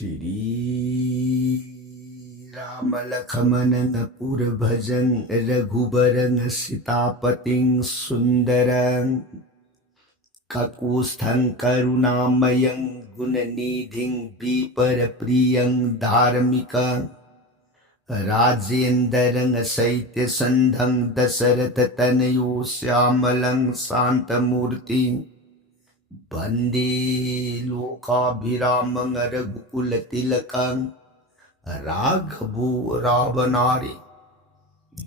श्री राम लखमन पुर भजन रघुबरन सीतापतिं सुंदरं ककुस्थं करुणामयं गुणनिधिं विपर प्रियं धार्मिकं राजेन्द्रं सैत्य संधं दशरथ तनयो श्यामलं शांतमूर्तिं वंदे लोकाभिरामं रघुकुलतिलकं राघवो रावणारि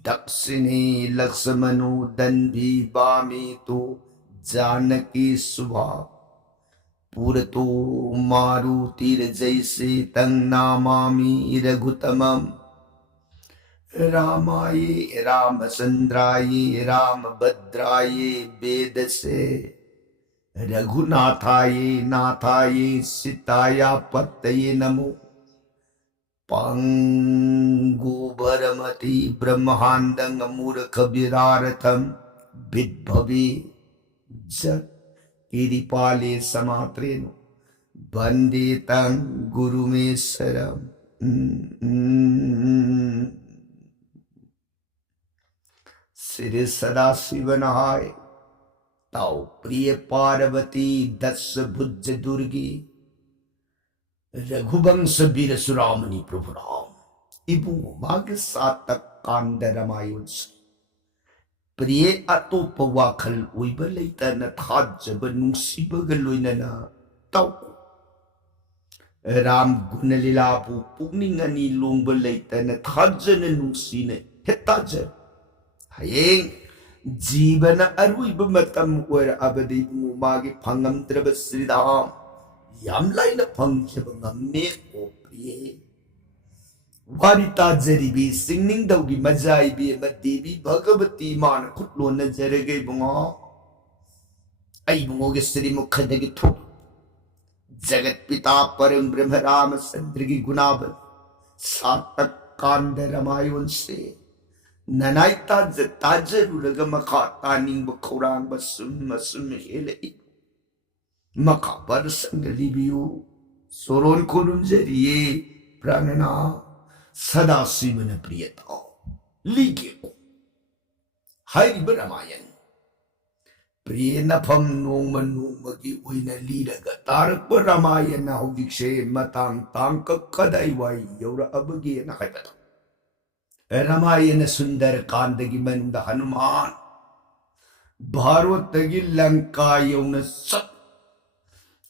दक्षिणे लक्ष्मणो दन्वी वामे तो जानकी सुभा पुरतो मारुतिर्जैसे तं नमामि रघुतमं रामाय रामचन्द्राय रामभद्राय वेदसे रघुनाथाय नाथाय सीताय पतये नमो पंगुबरमति ब्रह्मांडं मूर्खविरारथं विद्भवे जत् किरिपाले समात्रेण वन्दे तं गुरुमेश्वरम्। श्री सदाशिवनाय तौ प्रिय पार्वती दस भुज दुर्गी रघुवंश वीर सुरामणि प्रभु राम इबुंग माग सातक कांड रमायुन प्रिय अतोप वाखल उइब लेतन थाजब नुसिबग लोइनना तौ राम गुण लीलाबु पुनिंग अनि लोंब लेतन थाजन नुसिने हेताज हयेंग जीवन अरुइब मतम ओर अबदि मागे फंगमद्रब श्रीराम याम लाइना फंगजब ngame o priye warita jaribi singning dawgi majai bi ma devi bhagavati man khutlon na jarage bungo ai bungo ge sri mukhadagi thuk jagat pita param brahma ram sandrigi gunav satak kand ramayon se nanaita jatajarulaga makha taning bakhurang basum masum hele मकाबर संगलिबियो Soron कोरुंजरिये प्राणना सदा शिवन प्रियता लीगे HYBE Ramayan प्रिय नफम नोंग नोंगी ओइना लीरग तारक रामायण हौजिक्से मतांग तांक कदाई Y यौरा अबगे न हाइबदा रामायण सुंदर कांदगी मनुंद हनुमान भारतगी लंका यौना सत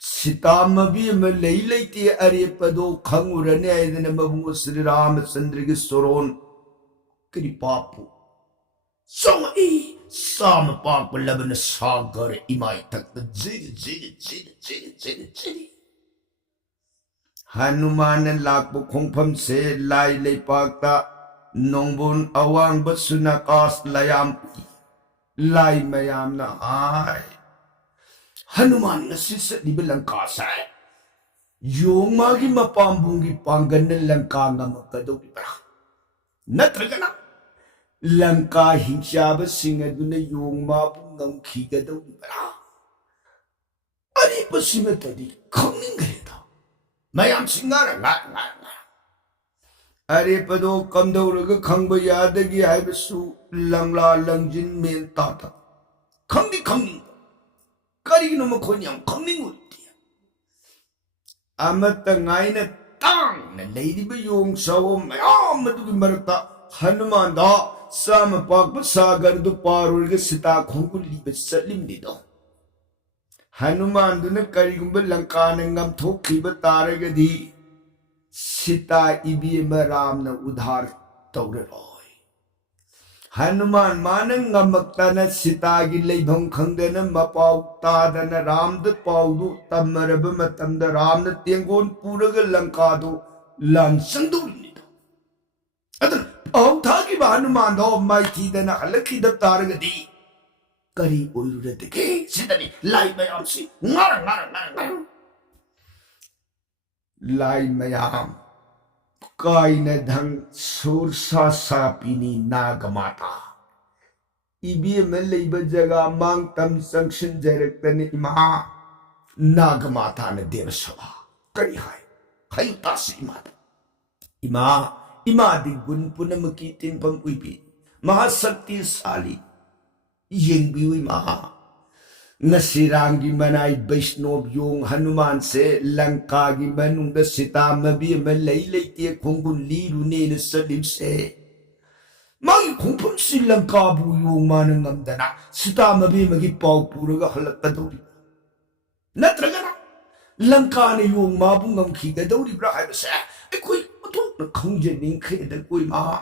सीतामबी में लई लेती अरे पदो खंगुरने आयदन मबुंग श्री रामचंद्र की सोरोन कृपापु सोई साम पाक लबन सागर इमाई तक जिर जिर जिर जिर जिर जिर हनुमान लाख खोंफम से लाई ले पाकता नोंबुन अवांग बसुनाकाश लयाम लाई मयाम ना आय हनुमान नसीब लंका से योमा की मपाम्बुंगी पांगन लंका नमकदोबरा नत्रगना लंका हिंसाब सिंगदुने योमा पुंगम खीगदोबरा अरे पश्चिम तदी खंगरेदा मयाम सिंगारा ला अरे पदो कमदौरग खंग यादगी हाइबसु लंगला लंजिन मेन ताता खंगी करीनो मखोन्याम खंगनिंगुती अमत गाइना तांग न लेदिब योंग सवो मयाम मदुगी मरता हनुमान दा साम पाक सागर दु पारुरग सीता खोंगुली बसलिमदिदो हनुमान दुन करीगुंब लंका नंगम थोखिब तारगदी सीता इबीम राम न उधार तौररो हनुमान मानंग मक्तन सीता की लेभम खंगदन मपाउ तादन रामदूत पाउदु तमरब मतमद राम न तेंगोन पूरग लंका दो लांसंदुनिदो अदर पाउ था कि हनुमान दो माइथी दन हलखी द तारगदी करी ओयुरदगे सिदनी लाई मयामसी ngar लाई मयाम काइन धंग सुरसा सापिनी नागमाता इबी में लेब जगह मांग तम संक्षिन जरक्तन इमा नागमाता ने देव सभा करी है hayu tasi ima di gun punamaki timpam uipi mahasakti sali yengbiu ima nasirangi manay Vaishnav yung Hanuman se Lanka gi manungda sita mabi malay tiya kunggun liru nila sa limse magi kungpun si Lanka bu yung manang ngamdana sita mabi magi pau puraga halatta dori natraga na Lanka na yung mabung ngamkhiga dori bra hai basa koi matuk na khangjaning kheda koi ma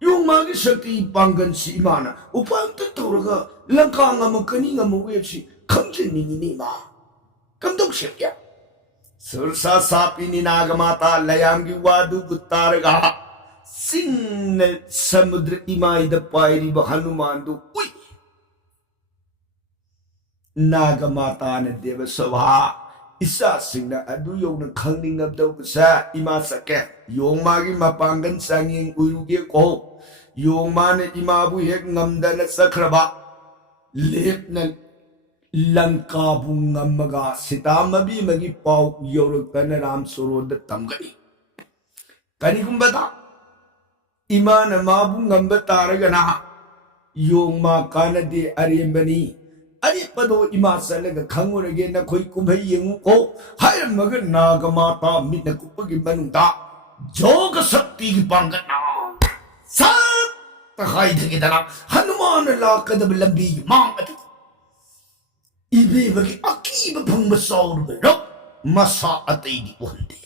yung magi sakti panggan si imana upang turaga Lanka nga magkani nga mawiyap si khangjaning ni ma kamdok siya kya sursa sapi ni nagamata layam gi wadu guttaraga sing samudra imay da pairi ba Hanuman do uy nagamata na deva sabha isa sing na adu yung na khangning abdaw sa ima sake yung magi mapanggan sanging uyugi ko yung mana imabu hek ngamda na sakraba lep na Lanka bung ngamaga sita mabi magi pau yorok na ram soroda tamgani kani kumbata ima na mabung ngamba taraga na yung makana de arimbani ari pado ima salaga khangurage na koi kumhai yengu ko hayam maga nagamata mitna kupagi manungda joga sakti gi pangana sa tahay dagidana Hanuman la kadabalambi mang atu ibe bagi akiba pang masaur ba masa atay di wande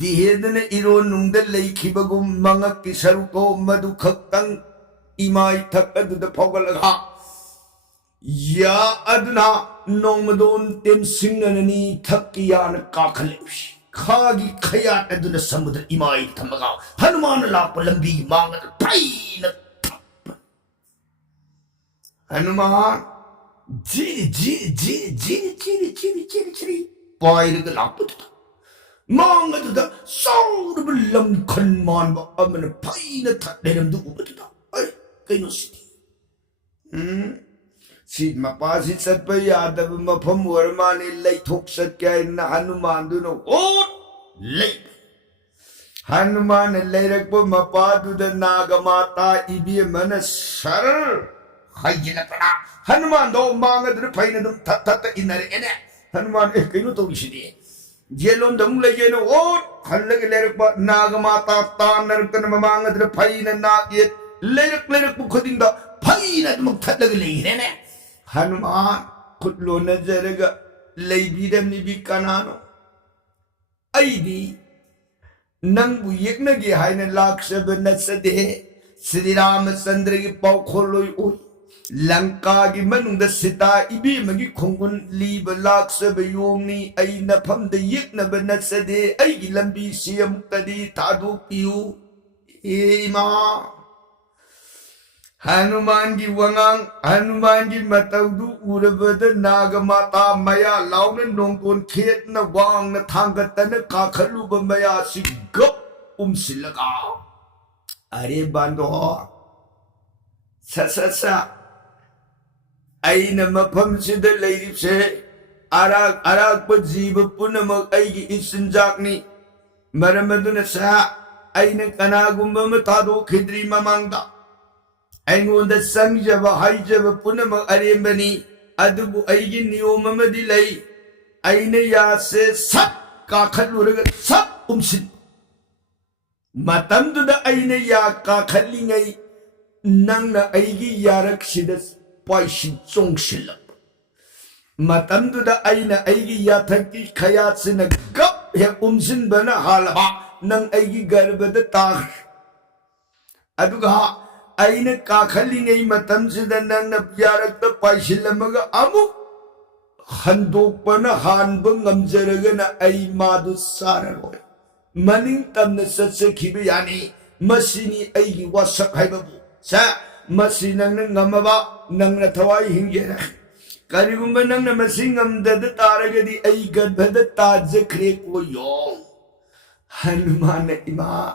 dihedana iro nungda laikibagum mga kisaru ko madukaktang imay takadu da pagalaga ya aduna nong madon tem singnani thakkiyan kakhalipsi khagi khayat aduna samudra imay tamaga Hanuman la palambi mangat paina Hanuman Jiri Pairi ka lapot ito Mga ito da Saur balam kanman ba Amana paina tatlenam do ubat ito Ay, kayo siti Sid mapasit sat pa yada Mapamuarman ilay toksat kaya na Hanuman do no Oh, lay Hanuman ilay rakpo mapadu da nagamata Ibi mana sarar Hayjina pala Hanuman do mga dito paina do tata inari ene Hanuman kayo to isidi Jelom dam lagi no oh halag lerak ba nagamata tanar ka na mamanga dito paina nakit lerak po khuding da paina do magtatlag lagi ene Hanuman kutlo na jaraga laybidam ni bikanano ay di nang buyik na gihay na laksaban na sa de Sri Ramachandra ki pau kholoy uy Lanka gi manungda sita ibi magi khongun liba laksaba yongni ay napamda yikna banasade ay gilambi siyam tadi tadu piu ima Hanuman gi wangang Hanuman gi mataudu urabada nagamata maya launa nongkon khet na wang na thangatana kakhaluba maya sigap silaga are bando sa Aina mapam sida layrip se arak pa jiba punamak ay gi isinjak ni maramaduna sa aina kanagumba matado khidri mamangda ay ngunda sangjaba haijaba punamak arimbani adubu ay gi niyomamadi lay aina ya se sap kakhaluraga sap umsit matamduda aina ya kakhalingay nang na ay gi yarak sidas Paishin Zongshilap Matamduda aina aigi yathaki khayatsina gap he bana halaba nang aigi garbada tag aduga aina kakhalingai matamsida nang na yarakta paishilamaga amu handokpana hanba ngamjaraga na ai madu sararoy maning tamna satsakhiba yani masini aigi wasak haibabu sa Masi nang ngamaba nang nathawai hingjera karigumba nang na masing ngamdada taragadi ay gadbada tajakre ko yong Hanuman ima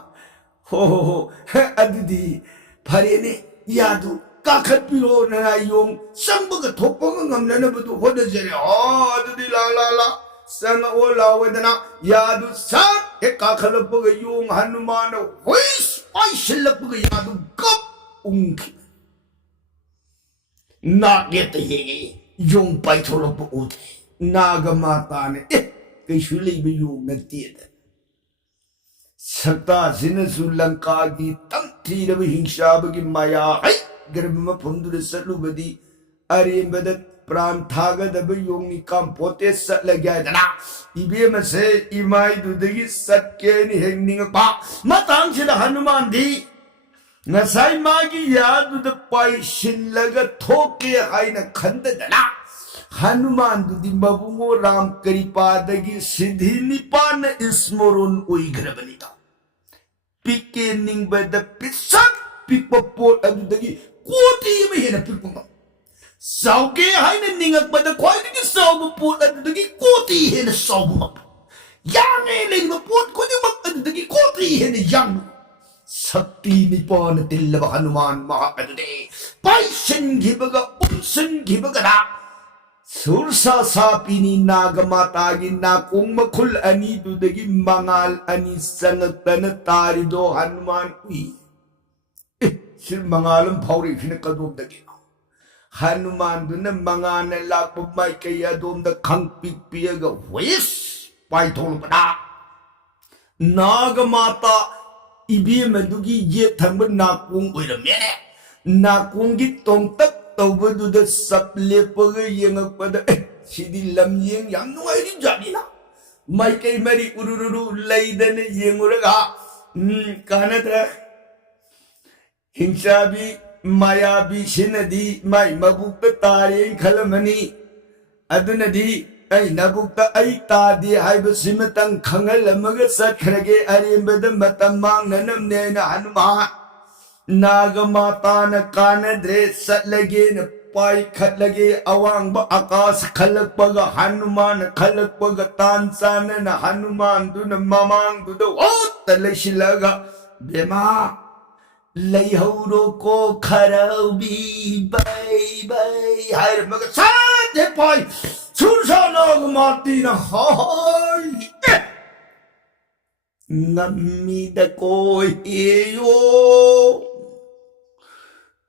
ho adudi parene yadu kakapiro na yung sangbaga thopang ngamna na badu hodajere adudi la sang olawadana yadu sak kakalapag yung Hanuman whis ay silapag yadu kap ungki nakita yung paitulog po uti nagamata ni kay sulay ba yung nagtiyada sakta sinasulang kagi tangti na hingshabagi maya ay garba mapundura sa lubadi arimbadat Pranthagadabu yung ikampote sa lagayadana. Ibigay se imay dudagi satke ni hengning pa. Matang sila Hanuman di. Ngasay magi yadu da pay sinlaga toke ay na kandadana. Hanuman dudi mabungo ram karipadagi sidhini pa na ismoron uy grabanita. Pikining ba da pisak pikpapot adudagi kuti may na pikpapot. Sauke hay na ningak ba da kway nigi saubo po adudagi kuti hen saubo map. Yang elin mapot ko di mag adudagi kuti hen yang. Sakti ni pa na tilaba Hanuman maka adudi. Paisin gibaga umsin gibaga na. Sursa sapi ni nagamatagin na kung makul ani dudagi mangal ani sangat na tarido Hanuman uy. Sil mangalam pauri pinakadum dagi. Hanuman dun na mga nalakpag may kaya doon na kang pigpiyaga wis paitulog pa na nagamata ibi madugi yetang ba nakung uiramene nakung gitong tak tawba duda saple pagayang agpada sidi lam yang yang nungay di jadi na may kay mari urururu layda na yang uraga kanatra hingsabi Mayabi sinadi may mabukta taring kalamani adunadi ay nabukta ay tadi hayba simatang kangalamaga sa krage arimbada matamang nanamne na Hanuman nagamata na kanadre satlage na pay katlage awang ba akas kalagpaga Hanuman kalagpaga tansana na Hanuman dun mamang dudo talay silaga bema Layhauro ko karabi bay bay hay mga sate pay sursana mati na hay namida ko iyo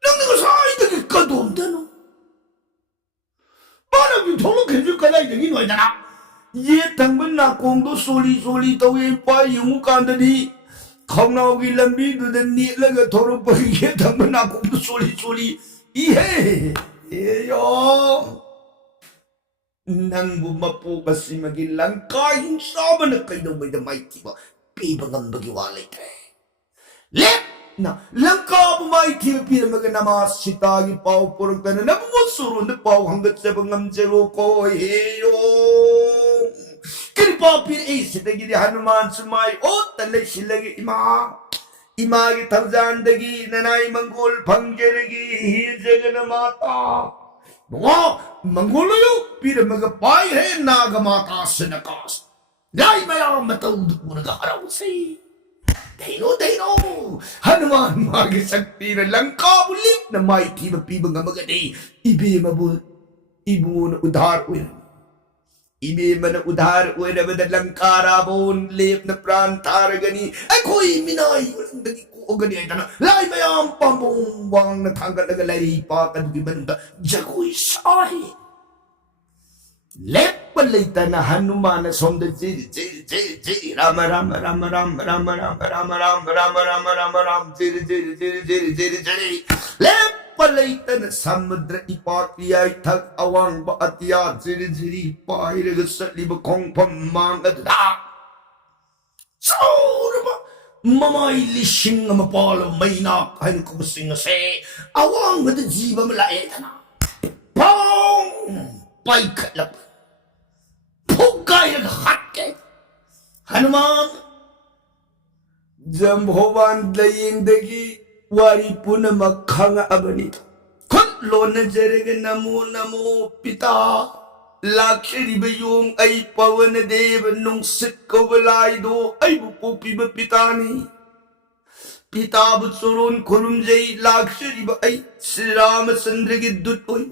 nang ngasay dagi kadum dano para bi tholo kheju kalai dagi noi dana ye thangban na kong do soli soli tawe pa yung kandadi Kongnawi lambi do the neat laga toro pagi tamana kum soli soli ihe yo nang bumapo kasi magilang kain sama na kayo may damay tiba pibangan bagi walay tre lep na langka bumay tiba pira maganama sitagi pao purag na namusuro na pao hanggat sa bangam zero ko iyo Kini papir sidagi di Hanuman sumay talay silagi ima gi tawzan dagi nanay manggol pangjeragi hijaga na mata mga manggolo yu pira magapay he nagamata sinakas dahil mayang matawdok mo nagaharaw say dahino Hanuman magisagti na lang kabulit na may tiba-piba nga magadi ibi mabul ibu na udhar uyan Ibi man udhar uy na madalang karabon lip na Pranthagani ay ko'y minay walang dagi ko o gani ay tanang lay mayang pambungwang natanggal na galay pa kadugi manunda jagoy say lep palayta na Hanuman na sonda jiri rama rama rama rama rama rama rama rama rama rama rama rama jiri lep palayta na samudra ipatiyay tag awang baatya jiri pairaga sa libakong pamangad da saurama mamay lishing nga mapalo may nakain ko basing nga se awang madajiba malaeta na pong paikalap pugay naghakke Hanuman Jambhovan laying dagi wari puna makhanga abanita kun lona jerega namo pita lakshari bayong ay pawana deva nung sikko balay do ay bupupi ba pitani pita butsuron kurumjay lakshari ba ay Sri Ramachandra ki dutoy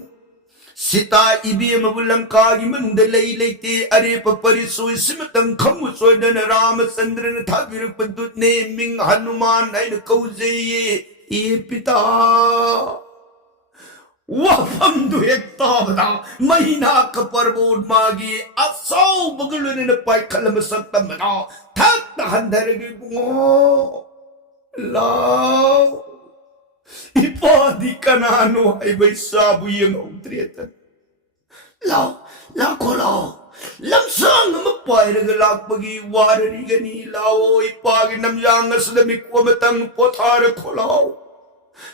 Sita ibiyam bulamkagi mandalay layti arepa parisoy simatang kamusoy na Ramachandra na thabirak padut naming Hanuman ay nakauzay ipita. Wafamdu hektabada mahina kaparbood magi asaw bagulo na napay kalamasak tamada taktahan daragi bungo law ipadi kanano ay may sabo yung autrietan law ko law lamsang mapay nagalak pagi warari gani law ipagi namyang asadamik wamatang potara ko law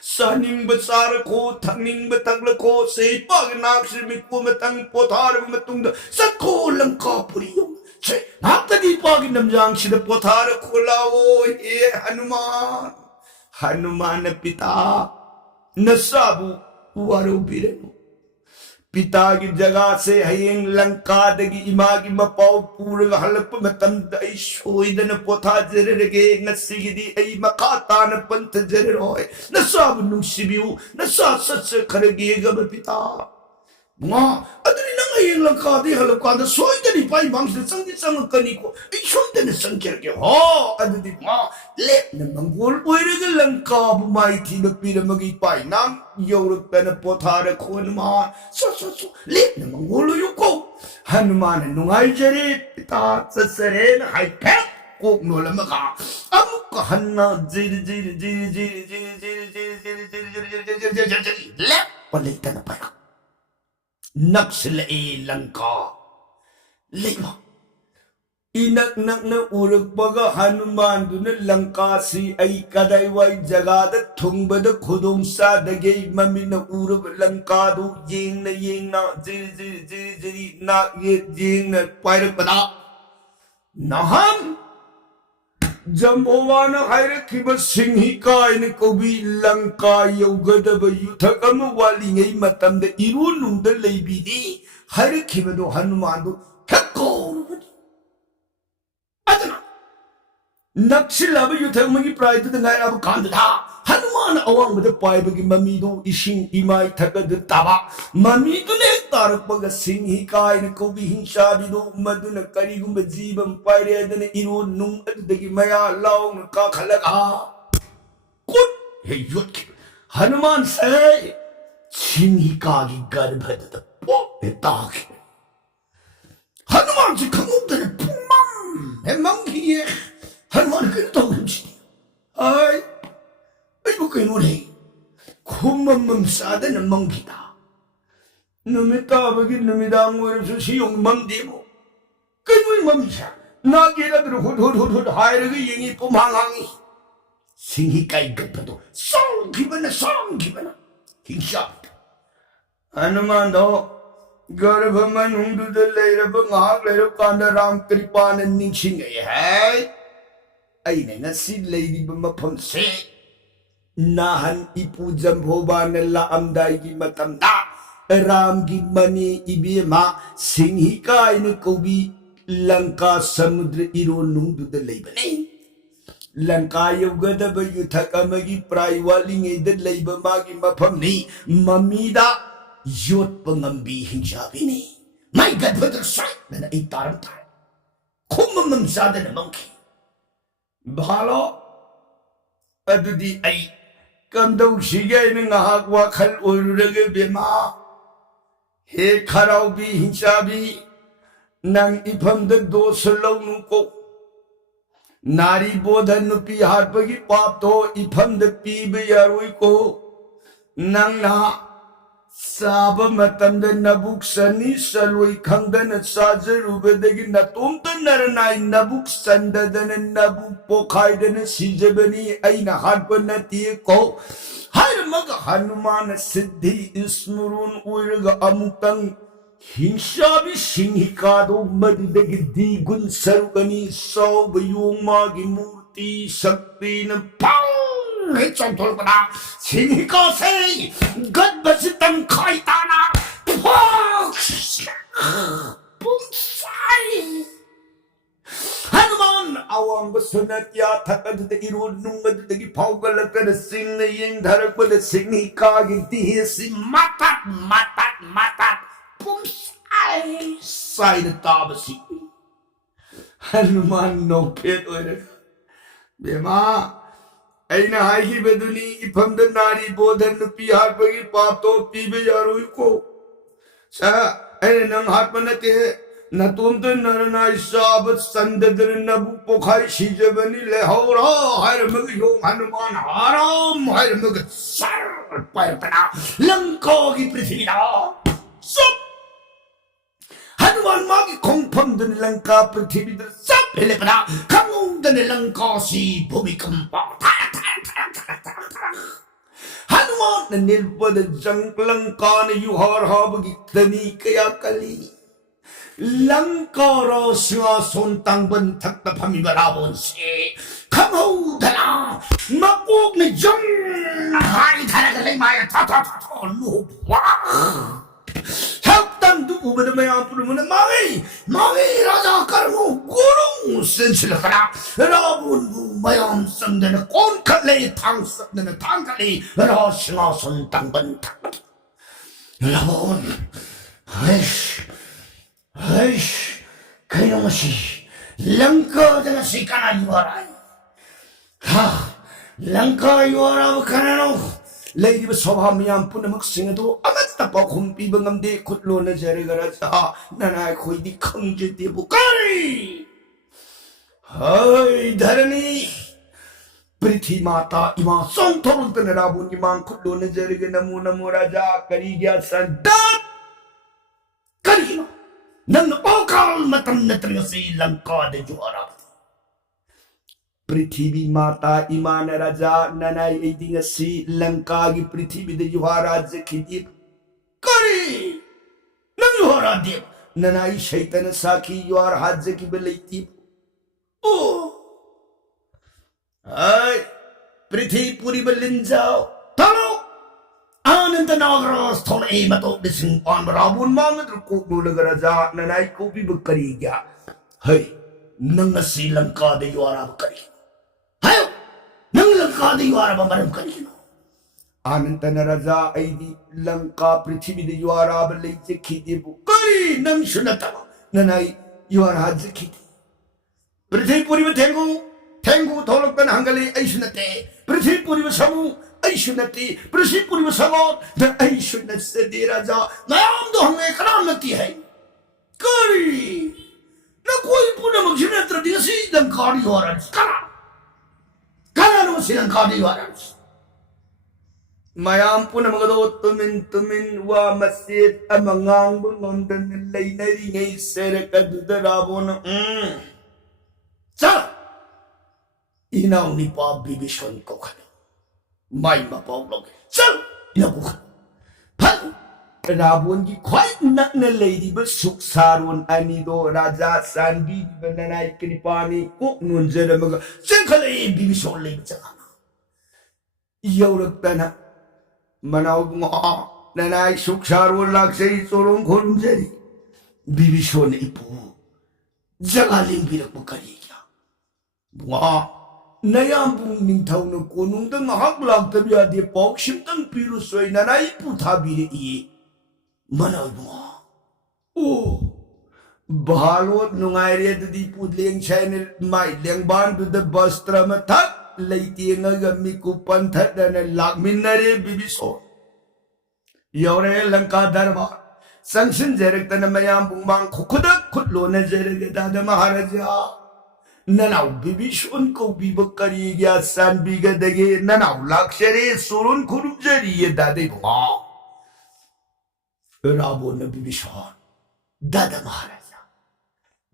Saning besar ko, tangning betagla ko, sepag naksimik ko matang potar matungda sa ko lang kapuriyong. Say, nakadi pagin namjang sila potar ko lao, Hanuman. Hanuman na pita, nasabu, waro bireno. Pita की जगह से हयेंग Lanka दगी Imangi मपाव पूरग हलप मतम दई शोइदन पोथा जरगे नसिगिदी ऐ मकाता न पंथ जररोय न सब नुसिबिउ न सा सच खरगे गब पिता मा अदरी नंग हयेंग लंका दे हलका द सोइदनी पाई बांग से संग संग कनी को ऐ शोइदन संकेर के हो अदरी मा ले न मंगोल ओइरग लंका बुमाई थी न पीरमगी पाई नाम योरतन पोथार खोनमा सो ले न मंगोल युको हनुमान नुंगाई जरे पिता ससरेन हाइपे कोक नोलमगा अमुक हन्ना जिर जिर जिर जिर जिर जिर जिर जिर जिर जिर जिर ले पलेतन पाया नक्सल ए लंका लेवा इनक नक न उरक बगा हनुमान दुन लंका सी आई कदाई वाई जगह द थुंग बद खुदुम सा दगे मम्मी न उरब लंका दु येंग न जिर जिर जिर जिर ना ये येंग न पायरक बदा नहम जम्बोवान हायरक किब सिंही का इन कोबी लंका योगदब युथक अम वाली ngei matam da iru nung da leibi di हायरक किब दो हनुमान दु हको नक्सिलाब युथमगी प्रायद नायराब कांददा हनुमान अवांग बद पाइबगी ममीदु इशिंग इमाई थकद ताबा ममीदु ने तारपग सिंही काइन कोबी हिंसाबिदु मदुन करिगुम जीवम पाइरेदन इरो नुंग अदगी मया लाउंग का खलगा कुट हे युत हनुमान से सिंही कागी गर्भद पो हे ताक हनुमान जी खमुदन पुमम हे मंगी हनुमान के तो आई बुके नोले खुमम सादन मंगिता नमिता बगी नमिदांग वरसु सियोंग मंदेबो कइनुई ममिसा नागेरादर होद हायरगे येंगी पुमांगांगी सिंही काई गपदो सांगिबना हिंसा हनुमान दो गर्भ मनुंग दु लेरब ngahak lerab kanda ram kripan ningsingai hai aina ngasi leiriba mafam se nahan ipu jambhoba na laamdai gi matamda ram gi mani ibima singhi kai na kobi lanka samudra iro nungdu da leibane lanka yogadaba yuthak amagi praiwali ngai da leiba magi mafam ni mamida yot pangambi hingsabi ni my god brother sai na ai taram tar khumam sada na monkey bhalo adudi ai kamdau shige ni ngahak wakhal ururage bema he kharau bi hinsabi nang ifam da dos launu ko nari bodhan nupi harpagi pap to ifam da pi be yaroi ko nang na Saba matam da nabuk sani salway khangdan at sajarubadagi natum ta naranay nabuk sanda da na nabuk pokay da na sijabani ay naharpa na tiye ko har maga Hanuman siddhi ismurun uiraga amutang hinsabi singhikado madidagi digun sarugani saubayong magi murti sakti na pang Hãy trong thôn của ta xin có xe gất bật sự tâm khai ta na bung sai Hanuman awang sunatya takat the irun nunga the pogal the sing the yin dharak with the signi kaging tihisi matat pum sai the tabasi Hanuman no pet or Bema Aina Hagi Beduni from the Nari Bodhan Pihar Bagi Pato Pibe Yaruko Sa Ainam Harpanate Natundan Narana Sabat Sandadar Nabu Pokai Shijabani Lehora Haramagyo Hanuman Haram Haramagat Sar Paipana Lanko Giprithina Sup Hanuman Magi Kompam the Lanka Prithivi the Sup Helepana Kamu the Lanka Si Bubikampa Hanuman the Nilpa the Janklankan you har Habagitani Kayakali Lankara Shua Son Tangban Takta Pamibarabon say Kamu the La Mapuk me Jung Hai Tarakale Maya Tata no Help them to over the Mayapurumuna Magi Raja Karmu Guru Sensilakana Rabun Mayam Sundan Kon Kale Tangs than a Tankali Rashna Son Tangban Tak Rabon Hush Kainomashi Lanka the Sikana you are Ha Lanka you are our Kanano Lady was so hamiam punamak singado, Amatapa humpi bangam de kutlona jarigaraza, Nana Kudi Kanji de Bukari. Hai Dharani Priti Mata Ima Son Toruntan Rabun Iman Kutlona Jarigana Muna Muraja, Kariga Sandat Karima Nan Okal Matam Natrasi Lanka de Juara. Prithivi Mata Imana Raja Nanai Eding Si Lankagi Prithivi the Yuhara Zekidip Kari Nam Yuhara Dip Nanai Shaitan Saki Yuar Hadzeki Belatip Oh Ay Prithi Puri Belinjao Talo Anantanagras Tol Emato Dising on Rabun Mangat Kukulaga Nanai Kopi Bukariga Hey Nangasi Lanka the Yuara Bukari Hayo! Nang Lanka the Yuara Bamaram Kanino Anantana Raja Aidi Lanka Prithivi the Yuara Balate Kidi Bukari Nang Shunatama Nanai Yuara Hazaki Prithi Puri Tengu Tolokan Hangali Aishunate Prithi Puri Samu Aishunati Prithi Puri Samo the Aishunat said the Raja Nayam the Hame Karamati Hai Kari Na koi puna magsinatra di kasi ng cardiorans. Kala naman silang cardiorans. Mayam puna mga do tumin wa masit amangang bunondan nilay na ringay serekadudarabo na Sa! Inaw ni pa bibisyon ko ka. May mapawlog. Sa! Inaw ko ka. Pan! Rabon di quite not na lady but suksaron anido Raja Sandi bananay kinipani kuk nun jera mga sengkali bibisyon lady tsaka Yawag na manawag mo nanay suksaron laksay sorong konjeri bibisyon na ipo jagaling birak magkariya Bunga Nayambung nintaw na kunong dang mahaglag tabi adi pok simtang pirusoy nanay putabili iye Manaw mo. Oh. Bahalot nung area to di pudling channel may lang ban to the bus tramatak lady nga gamiku pantat na lakmin na rin bibiso. Yore lang kadarba. Sanction jerek na mayambong mang kukudak kutlo na jerek na maharaja. Nanaw bibisyon ko bibag karigya san bigadagi nanaw lakshari surun kurum jari dade ko. Rabon na bibisyon, Dada Maharaja.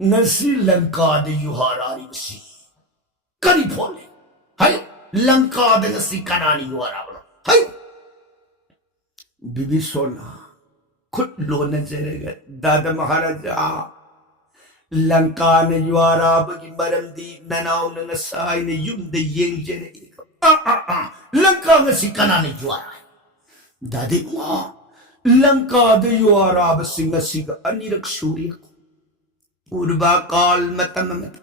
Nasi Lanka de Yuharari si Karipole. Hayo, Lanka de nasi Kanani Yuharabano. Hayo, Bibisyon na kutlo na jerega Dada Maharaja. Lanka na Yuharabagi maramdi nanaw na nasay na yung de yeng jerega. Lanka nga si Kanani Yuharari. Dadi mo Lanka de Yuara Basinga Siga Anirak Surya Urba Kal Matanamat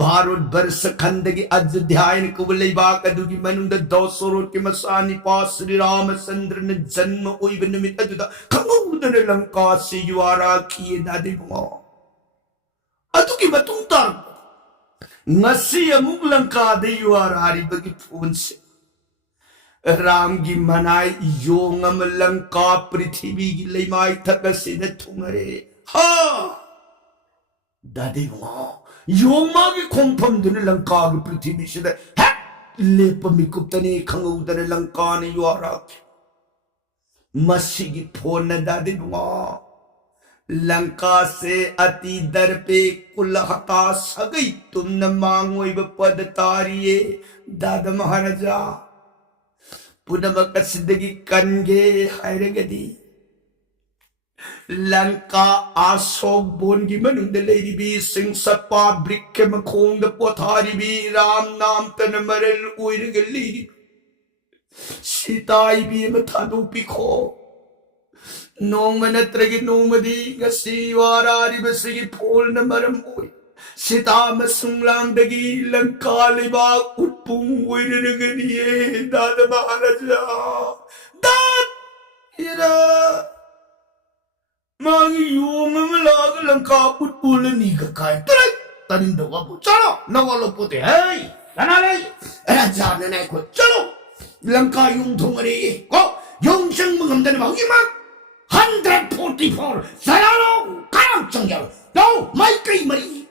Bharat वर्ष खंड की अयोध्या कुबलेबाक मनुंग दौसरों के मसानी पास श्री रामचंद्र ने जन्म ओइब निमित खंगौदन लंका से युवारा किए दादी बुआ अतुकी मतुंग तार ngasi amuk langka de yuarari bagi phun se ram gi manai yongam langka prithvi gi leimai thakase ne thungare ha dadi ma yongma gi khongpham dun langka gi prithvi se de ha lepa mikuptani khangudane langka ne yuara masi gi phon na dadi ma Lanka से अति दर पे कुल हता सगई तुम न मांगो पद तारिये दादा महाराजा पुनम कसिदगी कन्गे हैरगदी लंका आशोक बोन की मनुंद लेरी भी सिंह सपा ब्रिक मखोंग पोथारी भी राम नाम तन मरल उइरगली सीताई भी मथादू पिखो नोंग नत्रगी नोंगदी गसी वारारी बसगी फूल न मरम ओय सीता मसुंगलांगदगी लंका लिबा उत्पुंग उइरगनिये दाद महाराजा दाद इरा मांगी योंग मलाग लंका उत्पुल नी गकाय तरे तनिंदो बाबू चलो नवालो पोते है ननाले राजा ने को चलो लंका योंग थोंगरे को योंग संग मंगमदन भागी मा 144 사야로 가람 정결 너 마이크이 머리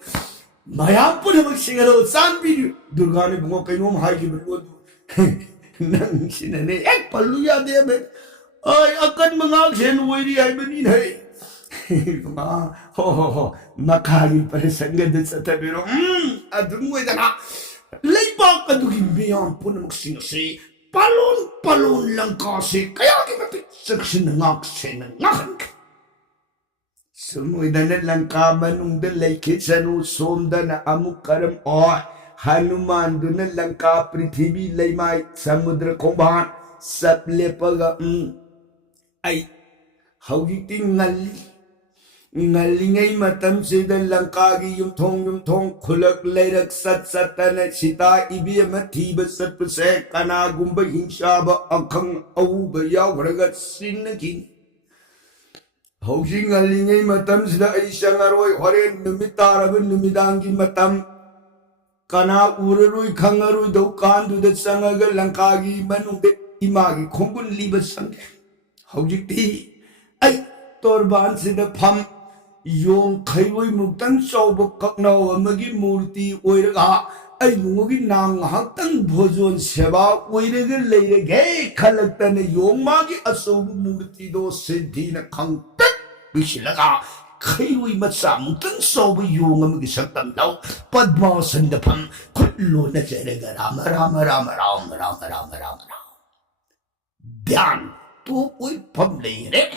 마야 뿌려먹 싱어로 싼비리 누가네 붕어 빼놈 하이기 물고 낭신네 액 발루야 되면 어이 아깐 mga sen 우이리 아이버니 해 마 호호호 마카리 파레상게드 사타비로 아둥고이다나 레이바 까두기 미양 뿌려먹 싱어시 palun palun lang kasi kaya kita saksinangak sinangak sumuidan na lang kamanung dalay kisanu somda na amukaram o hanuman doon na lang ka prithibi laymay samudra kumbhan saplepaga ay hawiting ngalingay matam sida langkagi yung thong khulak layrak sat satana sita ibi mathiba sat pase kana gumba hinsaba akhang auba yawraga sinnakin hawsing ngalingay matam sida ay sangaroy horen numitarab numidangi matam kana uraroy khangaroy daukan duda sangaga langkagi manungde imagi khongun liba sang hawjikti ay torban sida pham Yung kaiway mugtang sobo kaknaw amagi murti oiraga ay mungogi nang haktang bhojon seba oiraga leirage khalaktan yung magi asobo murti do siddhi na khangtak bisilaga kaiway matsa mugtang sobo yung amagi saktam daw padmasandapam kullo na jaraga rama rama rama rama rama rama rama rama dhyan tu koi pham leire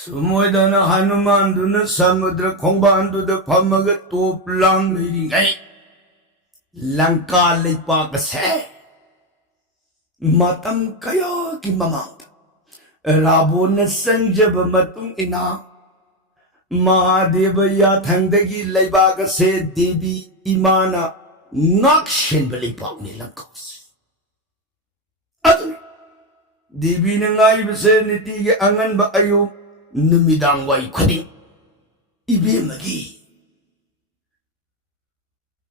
Sumoydana Hanuman duna samudra khongban duda phamaga top lang leiri Lanka leipa kase matam kaya ki mamang Rabona sangjaba matung ina Mahadeva ya thangdagi leiba kase devi imana ngakshin balipa ni langkas Adun devi na ngai base niti ge angan ba ayo Numidang way kuding ibimagi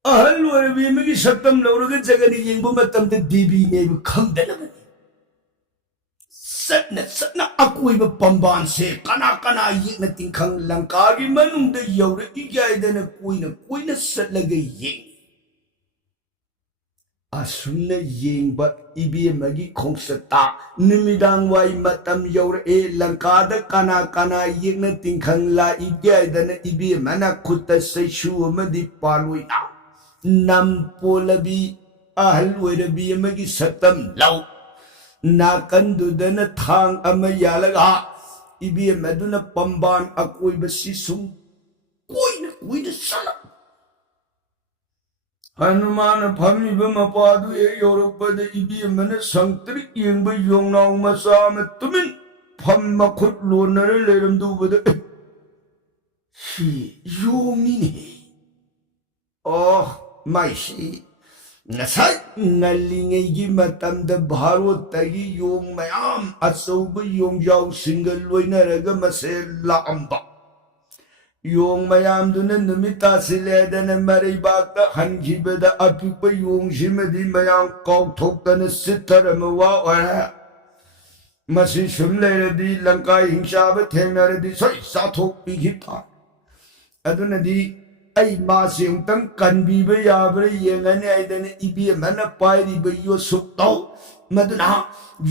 ahal war ibimagi saktam lauraga jagani yengbu matam de devi ne khamdanamani satna akui ba pamban se kana yekna tingkhang lanka gi manung de yaura igaidana kuina satlaga yeng Asuna yengba ibimagi khongsata numidang way matam yaura lankada kana yekna tingkhang la igaidana ibimana khutta saishu amadi paluina nampolabi ahal werabi amagi satam law nakandudana thang ama yalaga ibimaduna pamban akoiba sisum kuina sala Hanuman phamiba mapadu Yorupada ibi mana sangtri yengba yongnau masama tumin pham makhut lonare leram dubada hi yongni ne 마이시 나사이 날링에기 마탐다 바로따기 용 마얌 아소부 용자우 싱글 로이나라가 마세 라암바 용 마얌두는 놈이 따실래다는 말이 바까 한 집에다 아피빠 용심에디 마양 꼭톡다는 스타라마와 와라 마시 숨레라디 랑카이 힘샤바 탱나라디 소이 사톡비기타 아두나디 ai ma siung tang kan bi ba ya ba ye nga ne ai da ne i bi ma na pai ri ba yo suk to ma du na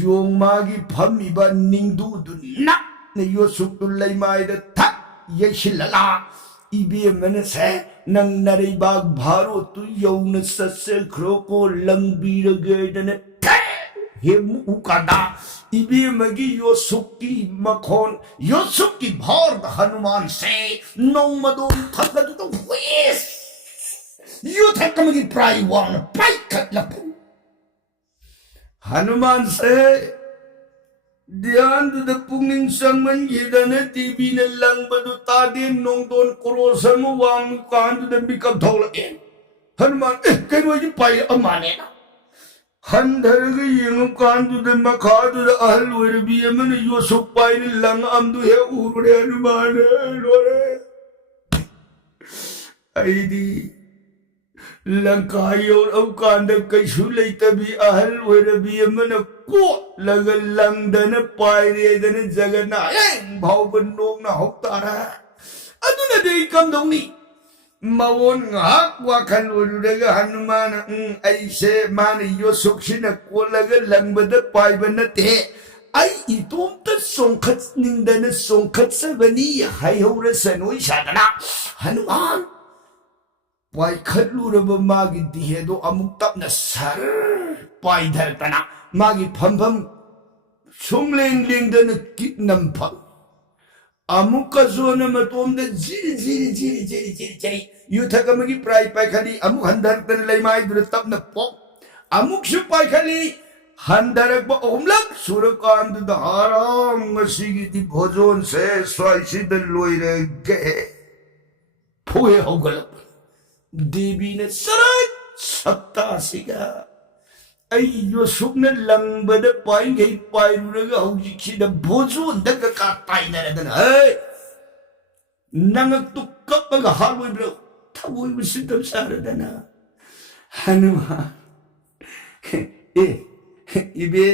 yong ma gi pham mi ba ning du du na ne yo suk tu lai mai da tha ye shi la la i bi ma na se nang na ri ba bharo tu yo na sa se khro ko lang bi ra ge da ne he mu ka da i bi ma gi yo suk ki ma khon yo suk ki bhar da hanuman se nong ma do tha ka du to wes you take come gi prai wang pai kat la hanuman se ध्यान the पुंगिंग संगमन येदन TV ने lung बदु तादे नोंग दोन क्रोसम वांग कांद the become थोल ए हनुमान के no जी पाई अमाने ना हंधर गे young कांद the मखाद the अहल वर B मन यो सु पाई lung अमदु हे उरे हनुमान रोरे आईदी लंकायो अवकांद कैसु लेतबी अहल वर बी मन को लगन लंदन पायरे दन जगना भाव बनों ना होता रहा अदुना दे कम दोंगी मावन ngak wakan urudaga hanuman ऐसे मान यो सुखिन को लगन लंबद पायबन ते ai itom ta songkhat ningdan songkhat sabani hai hore sanoi sadana hanuman pai khatluraba magi dihedo amuk tapna sar pai dhartana magi pham sumleng leng dan kit nam pham amuka zona matom da jiri yuthaka magi prai pai khali amuk handar tan lai mai dur tap na pok amuk su pai khali handarak ba omlak surakan da haram masigi di bhojon se swai sid loire ge phoe hogal devi ne sarat satta siga ai yo sukna langbada pai ngai pai ruraga hauji khida bozu daga ka tai na dana ai nangak tu kappaga haloi bro thawoi bisidam saradana hanuma ibe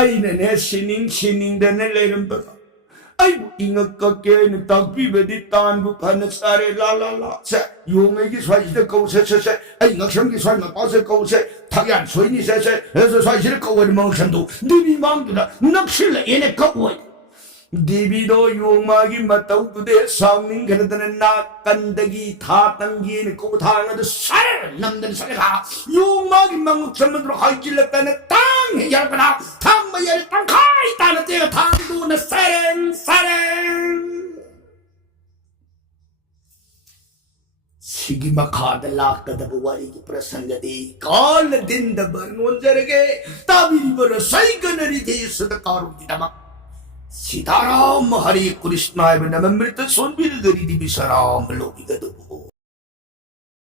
ai na ne sining dana leram ba ai inga ka ke ne takpi bedi tan bu phan sare la sa yong gi swai de ko se ai ngak sam gi swai ma pa se ko se thak yan swai ni se so swai se ko wa mang sam du di bi mang du da nak sil ene ko wa devi do yong ma gi ma tau tu de sang ning ga da na kan da gi tha tang gi ne ko tha na de sar nam den sa ga yong ma gi mang sam du hai ji la ta na tang ya ba na tang ma ya tang khai ta na te thang du na saren सिगी मखाद lakh कदब वारी की प्रसंगदी काल दिन दबर known जरगे ताबीरी बर सही gunnery थे सदकारू दिदमा सीताराम हरे कृष्णाय नमः मृत सोनबिल गरी दिबि सराम लोकी गदबु